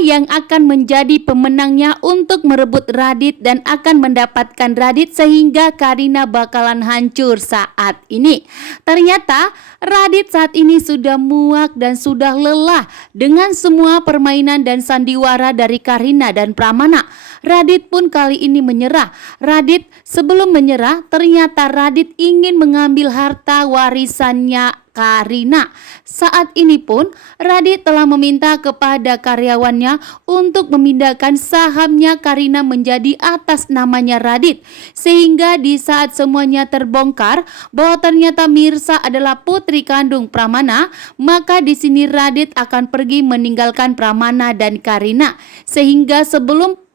yang akan menjadi pemenangnya untuk merebut Radit dan akan mendapatkan Radit sehingga Karina bakalan hancur saat ini. Ternyata Radit saat ini sudah muak dan sudah lelah dengan semua permainan dan sandiwara dari Karina dan Pramana. Radit pun kali ini menyerah. Radit sebelum menyerah ternyata Radit ingin mengambil harta warisannya Karina. Saat ini pun Radit telah meminta kepada karyawannya untuk memindahkan sahamnya Karina menjadi atas namanya Radit. Sehingga di saat semuanya terbongkar bahwa ternyata Mirsa adalah putri kandung Pramana, maka di sini Radit akan pergi meninggalkan Pramana dan Karina. Sehingga sebelum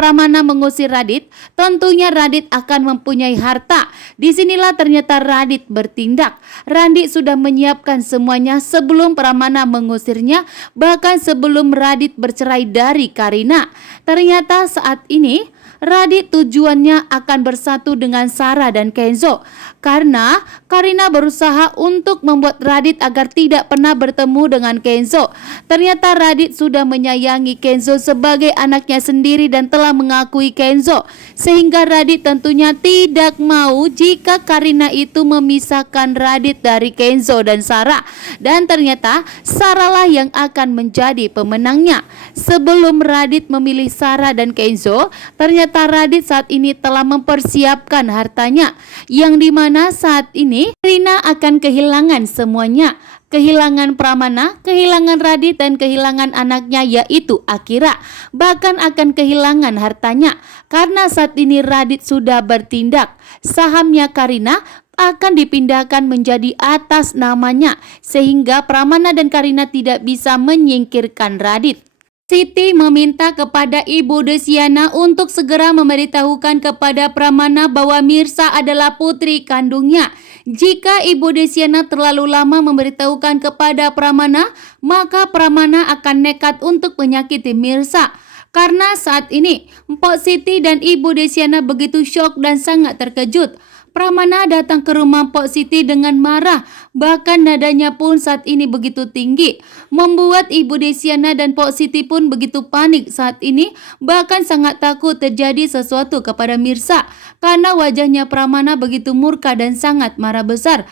Pramana mengusir Radit, tentunya Radit akan mempunyai harta. Disinilah ternyata Radit bertindak. Radit sudah menyiapkan semuanya sebelum Pramana mengusirnya, bahkan sebelum Radit bercerai dari Karina. Ternyata saat ini Radit tujuannya akan bersatu dengan Sarah dan Kenzo karena Karina berusaha untuk membuat Radit agar tidak pernah bertemu dengan Kenzo. Ternyata Radit sudah menyayangi Kenzo sebagai anaknya sendiri dan telah mengakui Kenzo, sehingga Radit tentunya tidak mau jika Karina itu memisahkan Radit dari Kenzo dan Sarah. Dan ternyata Sarah lah yang akan menjadi pemenangnya. Sebelum Radit memilih Sarah dan Kenzo, ternyata Radit saat ini telah mempersiapkan hartanya, yang dimana saat ini Karina akan kehilangan semuanya. Kehilangan Pramana, kehilangan Radit, dan kehilangan anaknya yaitu Akira. Bahkan akan kehilangan hartanya karena saat ini Radit sudah bertindak. Sahamnya Karina akan dipindahkan menjadi atas namanya sehingga Pramana dan Karina tidak bisa menyingkirkan Radit. Siti meminta kepada Ibu Desiana untuk segera memberitahukan kepada Pramana bahwa Mirsa adalah putri kandungnya. Jika Ibu Desiana terlalu lama memberitahukan kepada Pramana, maka Pramana akan nekat untuk menyakiti Mirsa. Karena saat ini Mpok Siti dan Ibu Desiana begitu syok dan sangat terkejut. Pramana datang ke rumah Mpok Siti dengan marah, bahkan nadanya pun saat ini begitu tinggi, membuat Ibu Desiana dan Mpok Siti pun begitu panik saat ini, bahkan sangat takut terjadi sesuatu kepada Mirsa, karena wajahnya Pramana begitu murka dan sangat marah besar.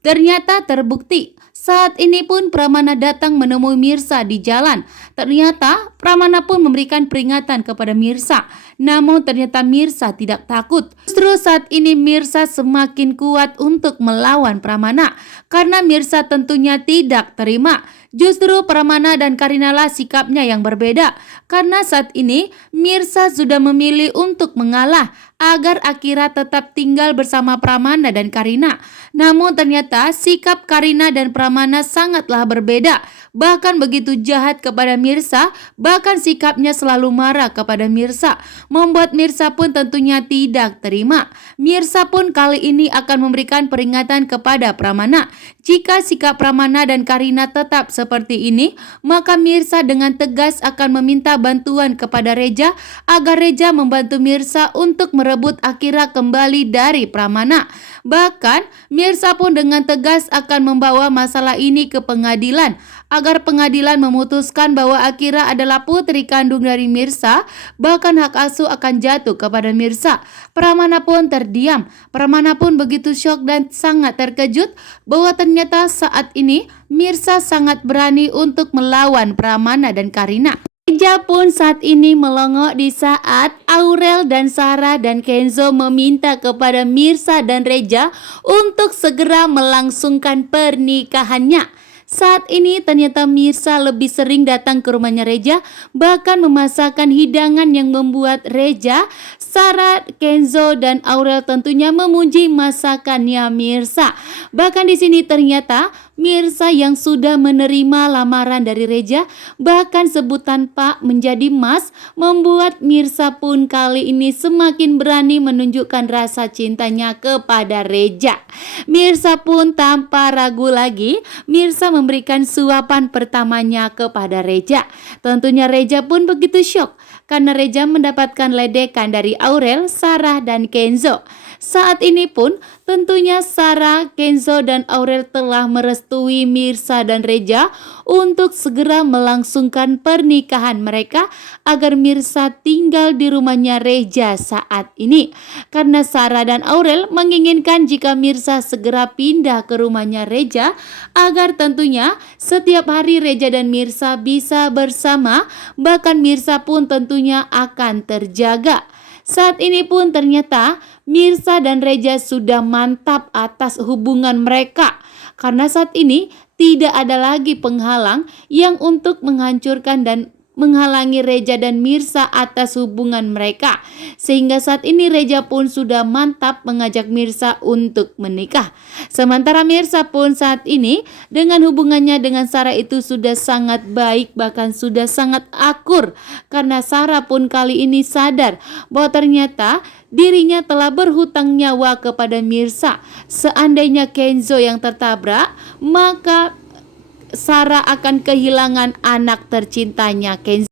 Ternyata terbukti. Saat ini pun Pramana datang menemui Mirsa di jalan. Ternyata Pramana pun memberikan peringatan kepada Mirsa. Namun ternyata Mirsa tidak takut. Justru saat ini Mirsa semakin kuat untuk melawan Pramana. Karena Mirsa tentunya tidak terima. Justru Pramana dan Karina lah sikapnya yang berbeda. Karena saat ini Mirsa sudah memilih untuk mengalah agar Akira tetap tinggal bersama Pramana dan Karina. Namun ternyata sikap Karina dan Pramana sangatlah berbeda. Bahkan begitu jahat kepada Mirsa, bahkan sikapnya selalu marah kepada Mirsa, membuat Mirsa pun tentunya tidak terima. Mirsa pun kali ini akan memberikan peringatan kepada Pramana. Jika sikap Pramana dan Karina tetap seperti ini, maka Mirsa dengan tegas akan meminta bantuan kepada Reja agar Reja membantu Mirsa untuk merebut Akira kembali dari Pramana. Bahkan Mirsa pun dengan tegas akan membawa masalah ini ke pengadilan agar pengadilan memutuskan bahwa Akira adalah putri kandung dari Mirsa, bahkan hak asuh akan jatuh kepada Mirsa. Pramana pun terdiam. Pramana pun begitu syok dan sangat terkejut bahwa ternyata saat ini Mirsa sangat berani untuk melawan Pramana dan Karina. Reja pun saat ini melongo di saat Aurel dan Sarah dan Kenzo meminta kepada Mirsa dan Reja untuk segera melangsungkan pernikahannya. Saat ini ternyata Mirsa lebih sering datang ke rumahnya Reja, bahkan memasakkan hidangan yang membuat Reja, Sarah, Kenzo, dan Aurel tentunya memuji masakannya Mirsa. Bahkan di sini ternyata Mirsa yang sudah menerima lamaran dari Reja, bahkan sebutan Pak menjadi Mas, membuat Mirsa pun kali ini semakin berani menunjukkan rasa cintanya kepada Reja. Mirsa pun tanpa ragu lagi, Mirsa memberikan suapan pertamanya kepada Reja. Tentunya Reja pun begitu syok karena Reja mendapatkan ledekan dari Aurel, Sarah, dan Kenzo. Saat ini pun tentunya Sarah, Kenzo, dan Aurel telah merestui Mirsa dan Reja untuk segera melangsungkan pernikahan mereka agar Mirsa tinggal di rumahnya Reja saat ini. Karena Sarah dan Aurel menginginkan jika Mirsa segera pindah ke rumahnya Reja agar tentunya setiap hari Reja dan Mirsa bisa bersama, bahkan Mirsa pun tentunya akan terjaga. Saat ini pun ternyata Mirsa dan Reja sudah mantap atas hubungan mereka. Karena saat ini tidak ada lagi penghalang yang untuk menghancurkan dan menghalangi Reja dan Mirsa atas hubungan mereka. Sehingga saat ini Reja pun sudah mantap mengajak Mirsa untuk menikah. Sementara Mirsa pun saat ini dengan hubungannya dengan Sarah itu sudah sangat baik, bahkan sudah sangat akur. Karena Sarah pun kali ini sadar bahwa ternyata dirinya telah berhutang nyawa kepada Mirsa. Seandainya Kenzo yang tertabrak, maka Sarah akan kehilangan anak tercintanya Kenzo.